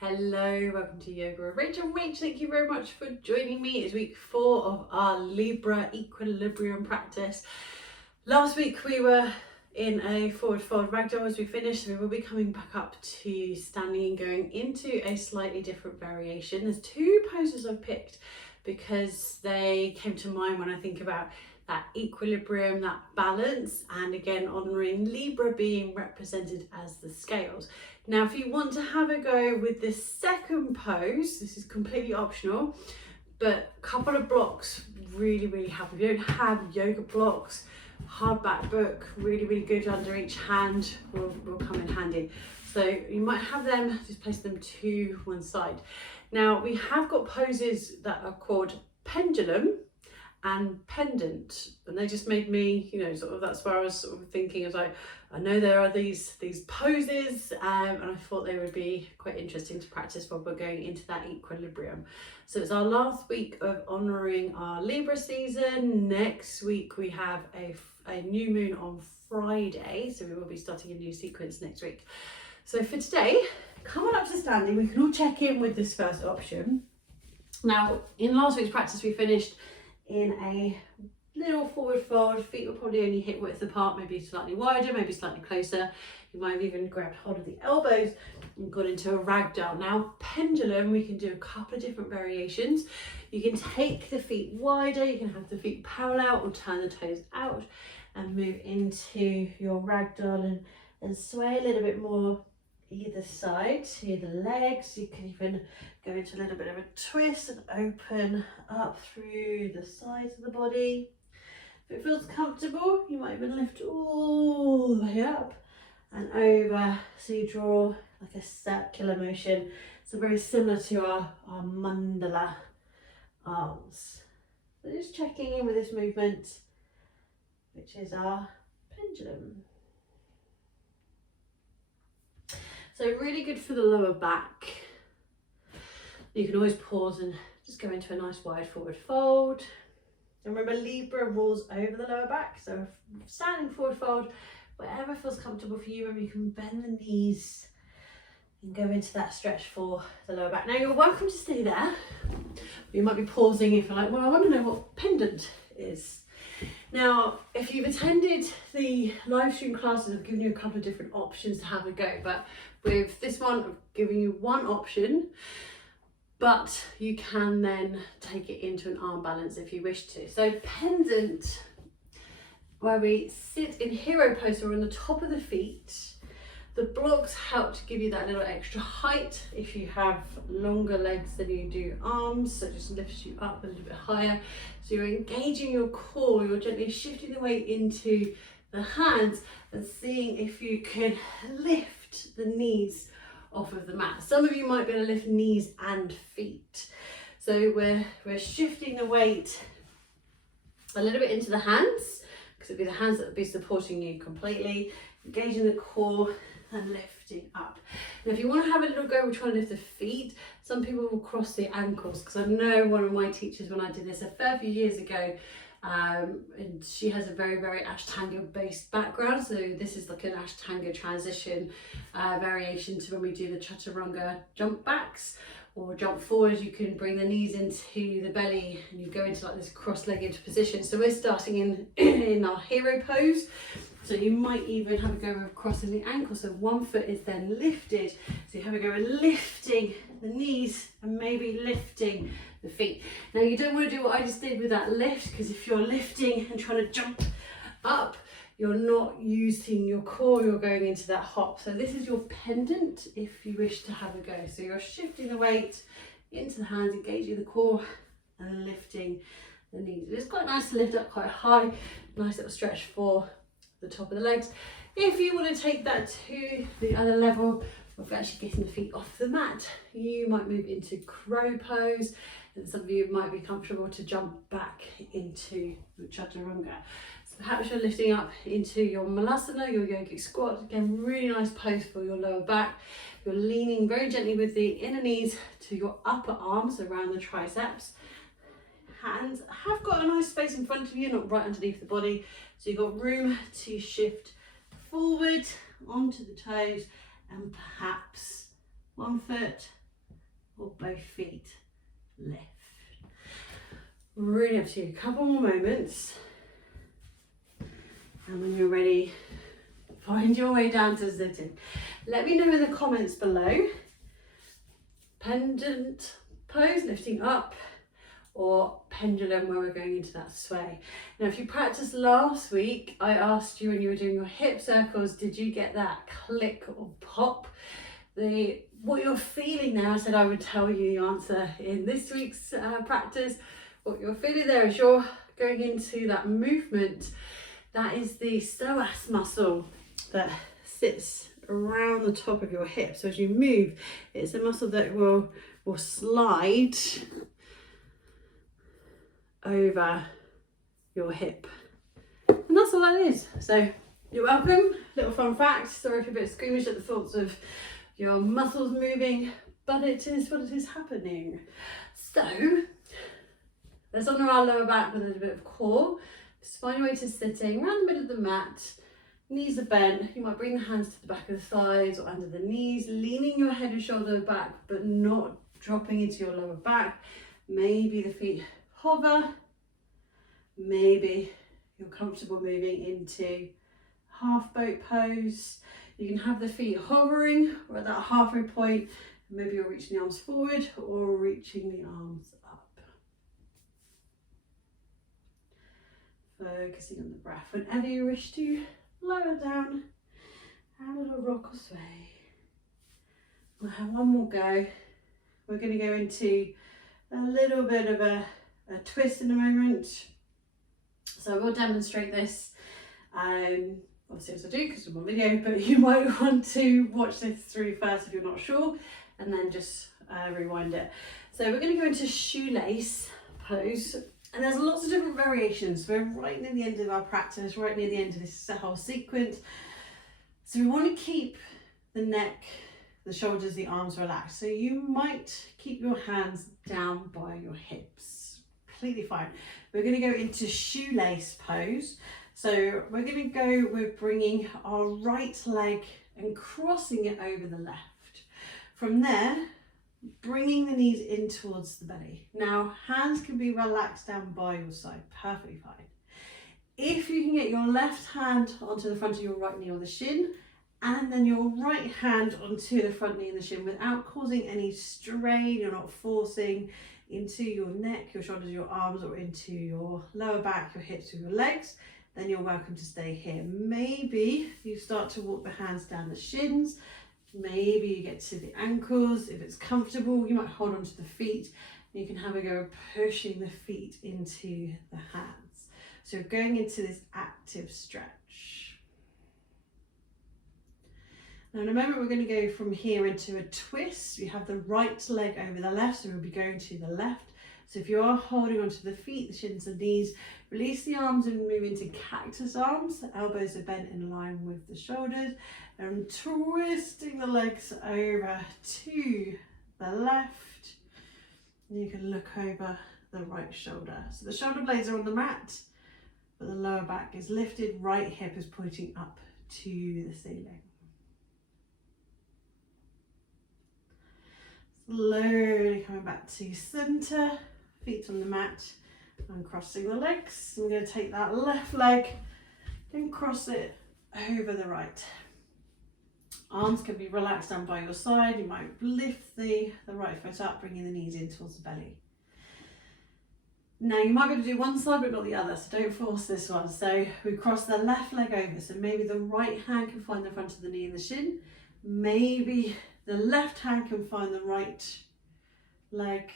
Hello, welcome to Yoga with Rach. Rach, thank you very much for joining me. It's week 4 of our Libra equilibrium practice. Last week we were in a forward fold ragdoll as we finished. We will be coming back up to standing and going into a slightly different variation. There's 2 poses I've picked because they came to mind when I think about that equilibrium, that balance, and again honouring Libra being represented as the scales. Now if you want to have a go with this second pose, this is completely optional, but a couple of blocks really help. If you don't have yoga blocks, hardback book, really good under each hand will come in handy. So you might have them, just place them to one side. Now we have got poses that are called Pendulum and Pendant, and they just made me, sort of, that's where I was sort of thinking, I was like, I know there are these poses, and I thought they would be quite interesting to practice while we're going into that equilibrium. So it's our last week of honouring our Libra season. Next week we have a new moon on Friday, so we will be starting a new sequence next week. So for today, come on up to standing. We can all check in with this first option. Now in last week's practice we finished in a little forward fold. Feet will probably only hip width apart, maybe slightly wider, maybe slightly closer. You might have even grabbed hold of the elbows and got into a ragdoll. Now pendulum, we can do a couple of different variations. You can take the feet wider, you can have the feet parallel or turn the toes out and move into your ragdoll and sway a little bit more either side, either legs. You can even go into a little bit of a twist and open up through the sides of the body. If it feels comfortable, you might even lift all the way up and over, so you draw like a circular motion. So very similar to our mandala arms. So just checking in with this movement, which is our pendulum. So really good for the lower back. You can always pause and just go into a nice wide forward fold. And remember, Libra rules over the lower back. So standing forward fold, whatever feels comfortable for you. Maybe you can bend the knees and go into that stretch for the lower back. Now you're welcome to stay there. You might be pausing if you're like, well, I want to know what pendant is. Now, if you've attended the live stream classes, I've given you a couple of different options to have a go, but with this one, I'm giving you one option, but you can then take it into an arm balance if you wish to. So pendant, where we sit in hero pose, so we're on the top of the feet. The blocks help to give you that little extra height if you have longer legs than you do arms, so it just lifts you up a little bit higher. So you're engaging your core, you're gently shifting the weight into the hands and seeing if you can lift the knees off of the mat. Some of you might be able to lift knees and feet. So we're shifting the weight a little bit into the hands, because it'll be the hands that will be supporting you completely, engaging the core and lifting up. And if you want to have a little go, we're trying to lift the feet. Some people will cross the ankles, because I know one of my teachers, when I did this a fair few years ago, and she has a very Ashtanga based background, so this is like an Ashtanga transition variation to when we do the chaturanga jump backs or jump forward. You can bring the knees into the belly and you go into like this cross-legged position. So we're starting in our hero pose, so you might even have a go of crossing the ankle, so one foot is then lifted, so you have a go of lifting the knees and maybe lifting the feet. Now you don't want to do what I just did with that lift, because if you're lifting and trying to jump up, you're not using your core, you're going into that hop. So this is your pendant if you wish to have a go. So you're shifting the weight into the hands, engaging the core and lifting the knees. It's quite nice to lift up quite high, nice little stretch for the top of the legs. If you want to take that to the other level of actually getting the feet off the mat, you might move into crow pose, and some of you might be comfortable to jump back into the chaturanga. So perhaps you're lifting up into your malasana, your yogic squat. Again, really nice pose for your lower back. You're leaning very gently with the inner knees to your upper arms around the triceps. Hands have got a nice space in front of you, not right underneath the body, so you've got room to shift forward onto the toes and perhaps one foot or both feet lift. Really up to you. A couple more moments. And when you're ready, find your way down to sitting. Let me know in the comments below, pendant pose, lifting up, or pendulum where we're going into that sway. Now, if you practiced last week, I asked you when you were doing your hip circles, did you get that click or pop? What you're feeling now, I said I would tell you the answer in this week's practice. What you're feeling there is you're going into that movement. That is the psoas muscle that sits around the top of your hip. So as you move, it's a muscle that will slide over your hip. And that's all that is. So you're welcome. Little fun fact. Sorry if you're a bit squeamish at the thoughts of your muscles moving, but it is what it is happening. So let's honour our lower back with a little bit of core. Just find your way to sitting around the middle of the mat. Knees are bent. You might bring the hands to the back of the thighs or under the knees, leaning your head and shoulder back, but not dropping into your lower back. Maybe the feet hover. Maybe you're comfortable moving into half boat pose. You can have the feet hovering or at that halfway point. Maybe you're reaching the arms forward or reaching the arms up. Focusing on the breath. Whenever you wish to, lower down and a little rock or sway. We'll have one more go. We're going to go into a little bit of a twist in a moment. So we'll demonstrate this. Obviously as I do because I'm on video, but you might want to watch this through first if you're not sure, and then just rewind it. So we're going to go into shoelace pose. And there's lots of different variations. We're right near the end of our practice, right near the end of this whole sequence. So we want to keep the neck, the shoulders, the arms relaxed. So you might keep your hands down by your hips. Completely fine. We're going to go into shoelace pose. So we're going to go with bringing our right leg and crossing it over the left. From there, bringing the knees in towards the belly. Now, hands can be relaxed down by your side, perfectly fine. If you can get your left hand onto the front of your right knee or the shin, and then your right hand onto the front knee and the shin without causing any strain, you're not forcing into your neck, your shoulders, your arms, or into your lower back, your hips, or your legs, then you're welcome to stay here. Maybe you start to walk the hands down the shins. Maybe you get to the ankles. If it's comfortable, you might hold onto the feet. You can have a go of pushing the feet into the hands. So going into this active stretch. Now in a moment, we're going to go from here into a twist. We have the right leg over the left, so we'll be going to the left. So if you are holding onto the feet, the shins and knees, release the arms and move into cactus arms. The elbows are bent in line with the shoulders. And twisting the legs over to the left. And you can look over the right shoulder. So the shoulder blades are on the mat, but the lower back is lifted. Right hip is pointing up to the ceiling. Slowly coming back to center. Feet on the mat and crossing the legs. I'm going to take that left leg and cross it over the right. Arms can be relaxed down by your side. You might lift the right foot up, bringing the knees in towards the belly. Now you might be able to do one side but not the other, so don't force this one. So we cross the left leg over, so maybe the right hand can find the front of the knee and the shin. Maybe the left hand can find the right leg.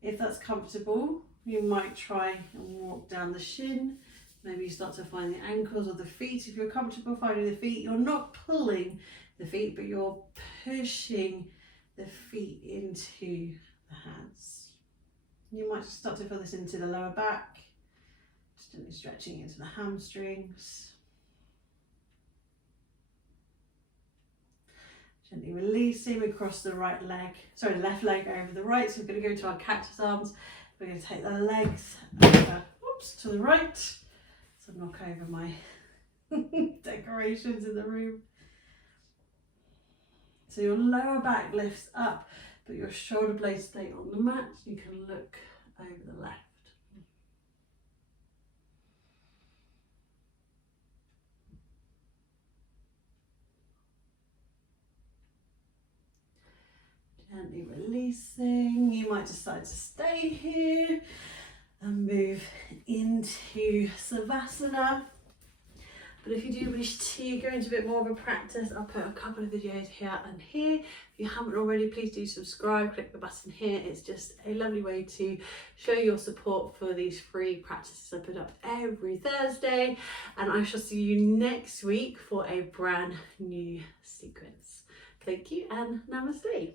If that's comfortable, you might try and walk down the shin. Maybe you start to find the ankles or the feet. If you're comfortable finding the feet, you're not pulling the feet, but you're pushing the feet into the hands. You might start to feel this into the lower back, just gently stretching into the hamstrings. Gently releasing, we cross the left leg over the right. So we're going to go into our cactus arms. We're going to take the legs over, to the right. So knock over my decorations in the room. So your lower back lifts up, But your shoulder blades stay on the mat. You can look over the left. Gently releasing. You might decide to stay here and move into Savasana. But if you do wish to go into a bit more of a practice, I'll put a couple of videos here and here. If you haven't already, please do subscribe, click the button here. It's just a lovely way to show your support for these free practices I put up every Thursday. And I shall see you next week for a brand new sequence. Thank you and namaste.